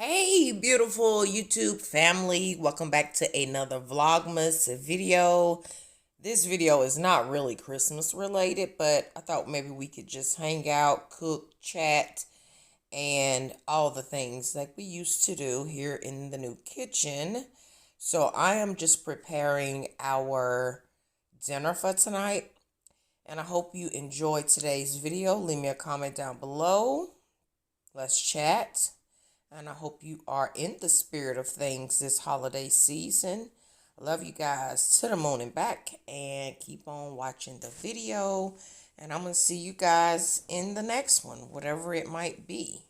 Hey, beautiful YouTube family. Welcome back to another Vlogmas video. This video is not really Christmas related, but I thought maybe we could just hang out, cook, chat, and all the things like we used to do here in the new kitchen. So I am just preparing our dinner for tonight, and I hope you enjoyed today's video. Leave me a comment down below. Let's chat. And I hope you are in the spirit of things this holiday season. I love you guys to the moon and back. And keep on watching the video. And I'm going to see you guys in the next one, whatever it might be.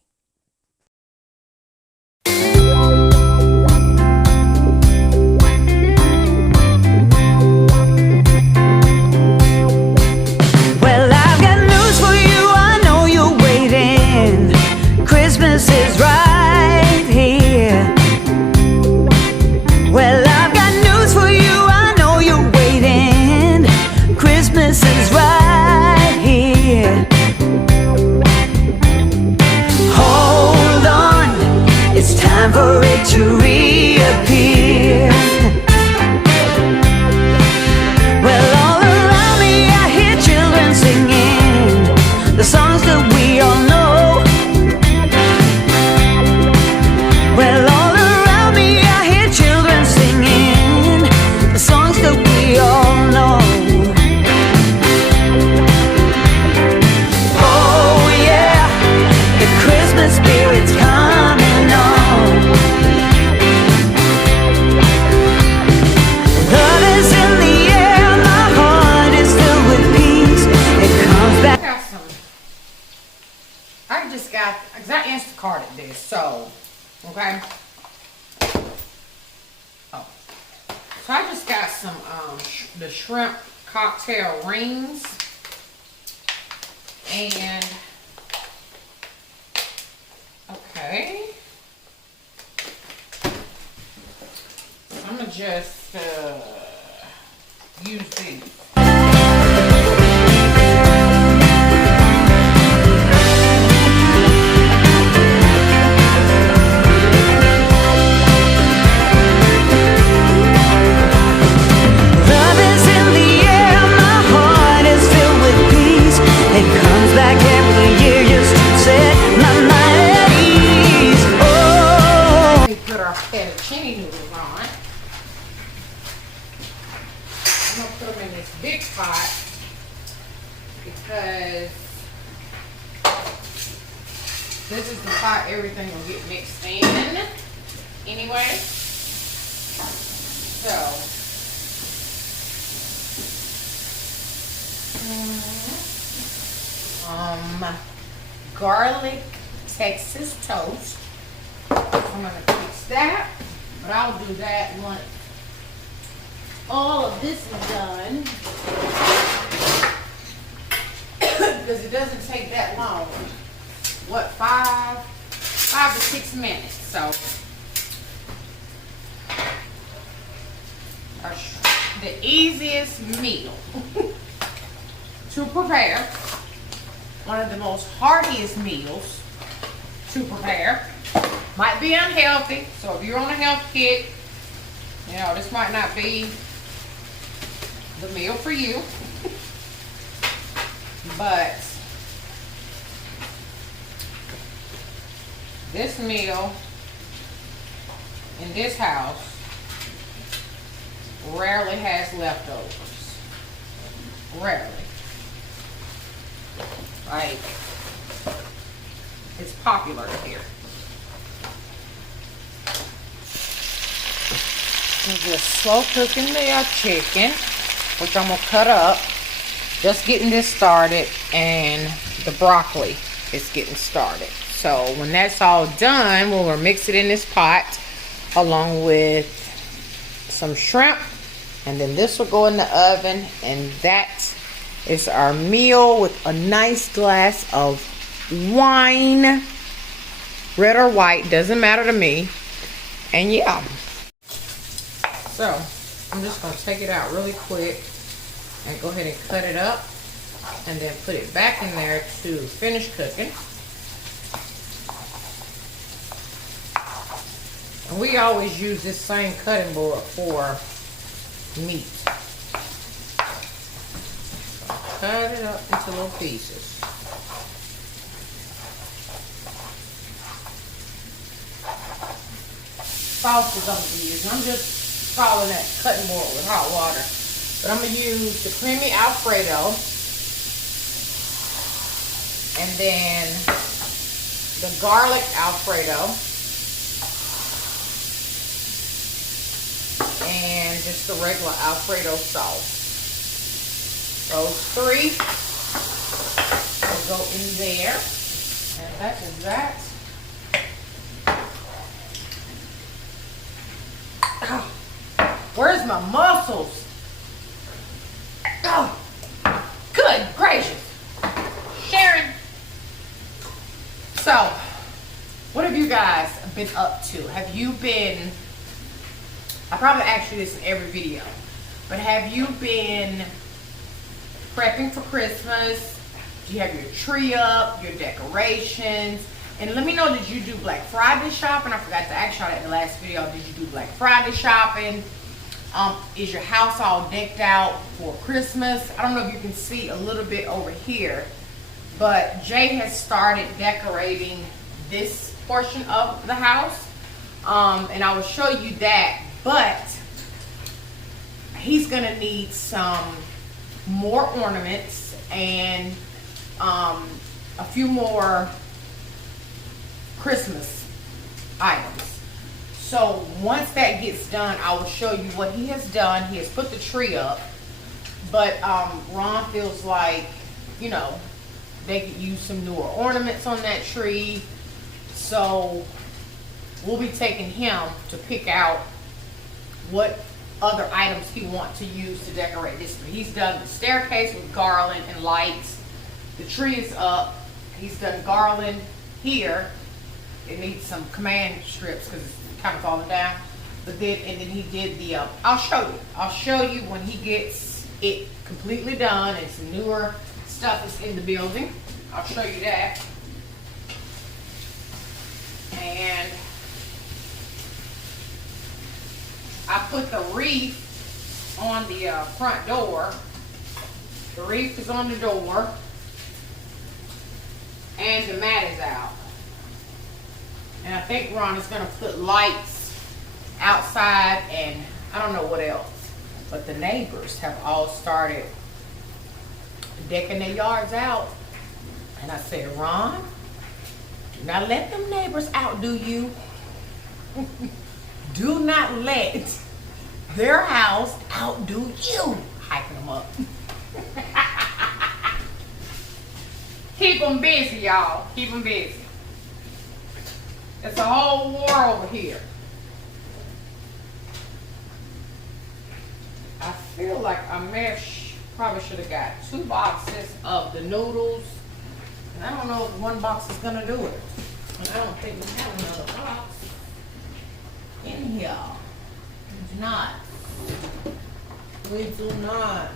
Well, I've got news for you. I know you're waiting. Christmas is right. Well, I've got news for you. I know you're waiting. Christmas is right here. Hold on, it's time for it to reappear. Well, all around me I hear children singing the songs that we all know. Well, all around me I hear children singing the songs that we all know. Oh yeah, the Christmas spirit's coming on. Love is in the air, my heart is filled with peace. It comes back. I just got, because I Instacarted this, so, okay. Oh. So I just got some, the shrimp cocktail rings. And, okay. So I'm going to just, use these. Love is in the air, my heart is filled with peace. It comes back every year just to set my mind at ease. Oh, We put our fettuccine noodles on. I'm gonna put them in this big pot because this is the pot everything will get mixed in anyway. So garlic Texas toast. I'm gonna fix that, but I'll do that once all of this is done. Because it doesn't take that long. What, 5 to 6 minutes. So the easiest meal to prepare. One of the most heartiest meals to prepare. Might be unhealthy, so if you're on a health kick, you know, this might not be the meal for you. But this meal in this house rarely has leftovers. Rarely. Like, it's popular here. I'm just slow cooking the chicken, which I'm gonna cut up. Just getting this started, and the broccoli is getting started. So when that's all done, we'll mix it in this pot along with some shrimp, and then this will go in the oven, and that is our meal with a nice glass of wine, red or white, doesn't matter to me. And yeah, so I'm just gonna take it out really quick and go ahead and cut it up, and then put it back in there to finish cooking. We always use this same cutting board for meat. So cut it up into little pieces. FAUCET I'm going to use. I'm just following that cutting board with hot water. But I'm going to use the creamy Alfredo. And then the garlic Alfredo. And just the regular Alfredo sauce. Those three will go in there. And that is that. Oh, where's my muscles? Oh, good gracious. Sharon. So, what have you guys been up to? Have you been, I probably ask you this in every video, but have you been prepping for Christmas? Do you have your tree up, your decorations? And let me know, did you do Black Friday shopping? I forgot to ask y'all that in the last video. Did you do Black Friday shopping? Is your house all decked out for Christmas? I don't know if you can see a little bit over here, but Jay has started decorating this portion of the house. And I will show you that, but he's gonna need some more ornaments and a few more Christmas items. So once that gets done, I will show you what he has done. He has put the tree up, but Ron feels like, you know, they could use some newer ornaments on that tree. So we'll be taking him to pick out what other items he wants to use to decorate this. He's done the staircase with garland and lights. The tree is up. He's done garland here. It needs some command strips because it's kind of falling down. But then, and then he did the, I'll show you. I'll show you when he gets it completely done and some newer stuff is in the building. I'll show you that. And I put the wreath on the front door. The wreath is on the door. And the mat is out. And I think Ron is going to put lights outside and I don't know what else. But the neighbors have all started decking their yards out. And I said, Ron, do not let them neighbors outdo you. Do not let their house outdo you. Hyping them up. Keep them busy, y'all. Keep them busy. It's a whole war over here. I feel like I probably should have got 2 boxes of the noodles. And I don't know if one box is going to do it. And I don't think we have another box in here. We do not. We do not.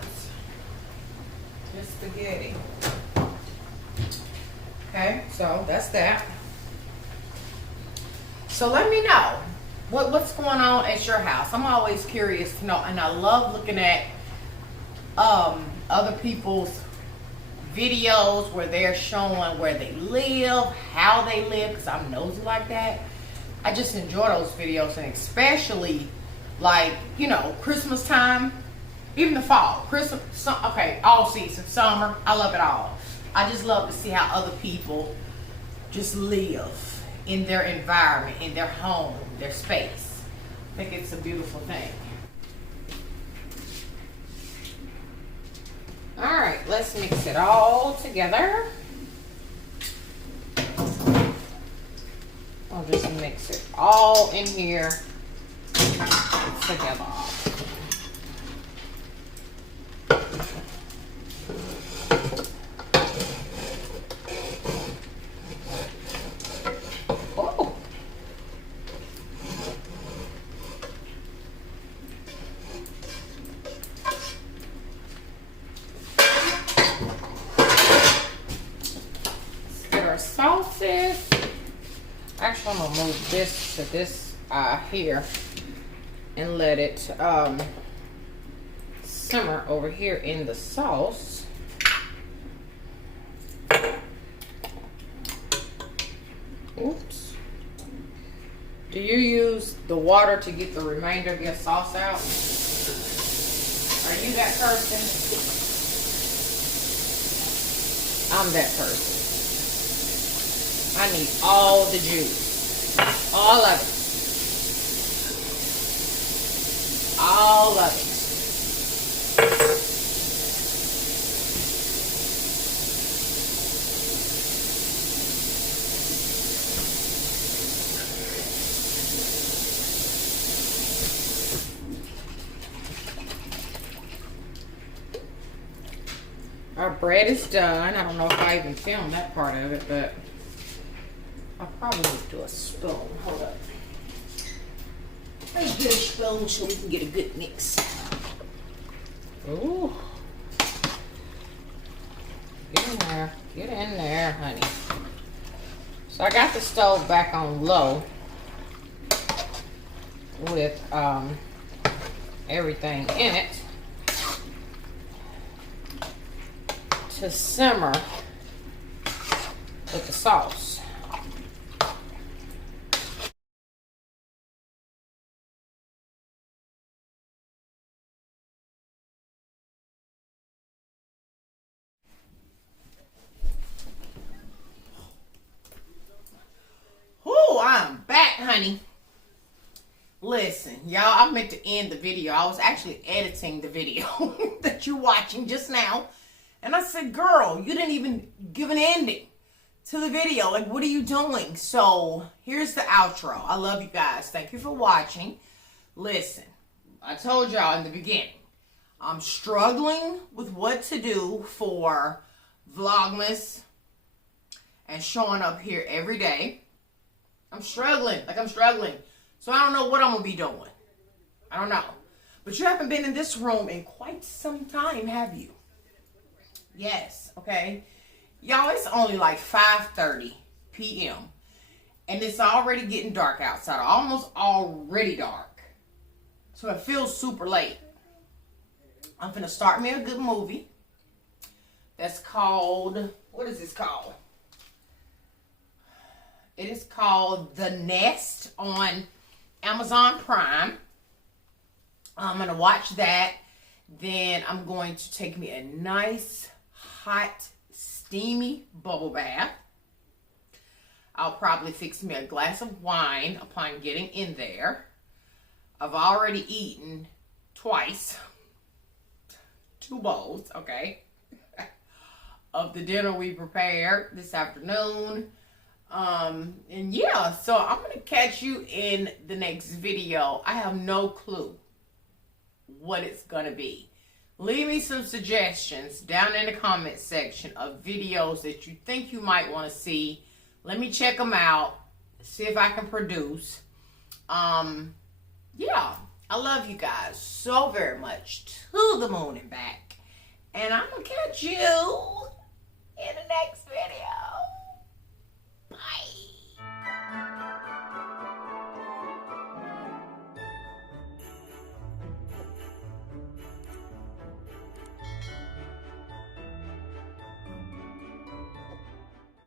Just spaghetti. Okay, so that's that. So let me know what's going on at your house. I'm always curious to know, and I love looking at other people's videos where they're showing where they live, how they live, because I'm nosy like that. I just enjoy those videos, and especially like, you know, Christmas time, even the fall, Christmas, okay, all season, summer, I love it all. I just love to see how other people just live in their environment, in their home, their space. I think it's a beautiful thing. All right, let's mix it all together. I'll just mix it all in here together. Oh. Let's get our sauces. Actually, I'm gonna move this to this here and let it simmer over here in the sauce. Oops. Do you use the water to get the remainder of your sauce out? Are you that person? I'm that person. I need all the juice. All of it. All of it. Our bread is done. I don't know if I even filmed that part of it, but I'll probably do a spoon. Hold up. Let's get a spoon so we can get a good mix. Ooh. Get in there. Get in there, honey. So I got the stove back on low with everything in it to simmer with the sauce. I'm back, honey. Listen, y'all, I meant to end the video. I was actually editing the video that you're watching just now. And I said, girl, you didn't even give an ending to the video. Like, what are you doing? So, here's the outro. I love you guys. Thank you for watching. Listen, I told y'all in the beginning, I'm struggling with what to do for Vlogmas and showing up here every day. I'm struggling. So I don't know what I'm going to be doing. I don't know. But you haven't been in this room in quite some time, have you? Yes, okay. Y'all, it's only like 5:30 p.m. And it's already getting dark outside. Almost already dark. So it feels super late. I'm finna start me a good movie. That's called, what is this called? It is called The Nest on Amazon Prime. I'm going to watch that. Then I'm going to take me a nice, hot, steamy bubble bath. I'll probably fix me a glass of wine upon getting in there. I've already eaten twice. 2 bowls, okay, of the dinner we prepared this afternoon. And yeah, so I'm going to catch you in the next video. I have no clue what it's going to be. Leave me some suggestions down in the comment section of videos that you think you might want to see. Let me check them out. See if I can produce. Yeah, I love you guys so very much. To the moon and back. And I'm going to catch you in the next video. Bye.